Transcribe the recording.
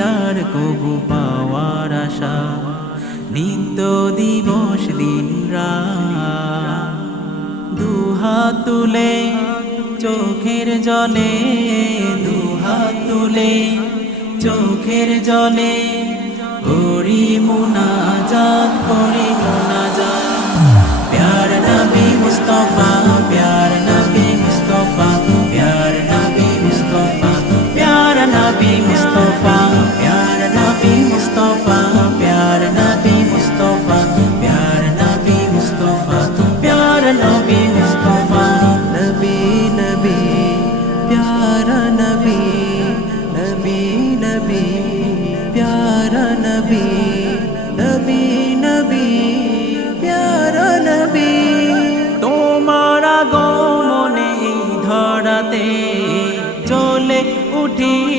দিদার কবু পাওয়ার আশা, নিত্য দিবস দিন রাত। দুহাত তুলে চোখের জলে, দুহাত তুলে চোখের জলে করি মুনাজাত, করি মুনাজাত। প্যার নবী মুস্তাফা, প্যার নবী মুস্তাফা, প্যার নবী মুস্তাফা, প্যার নবী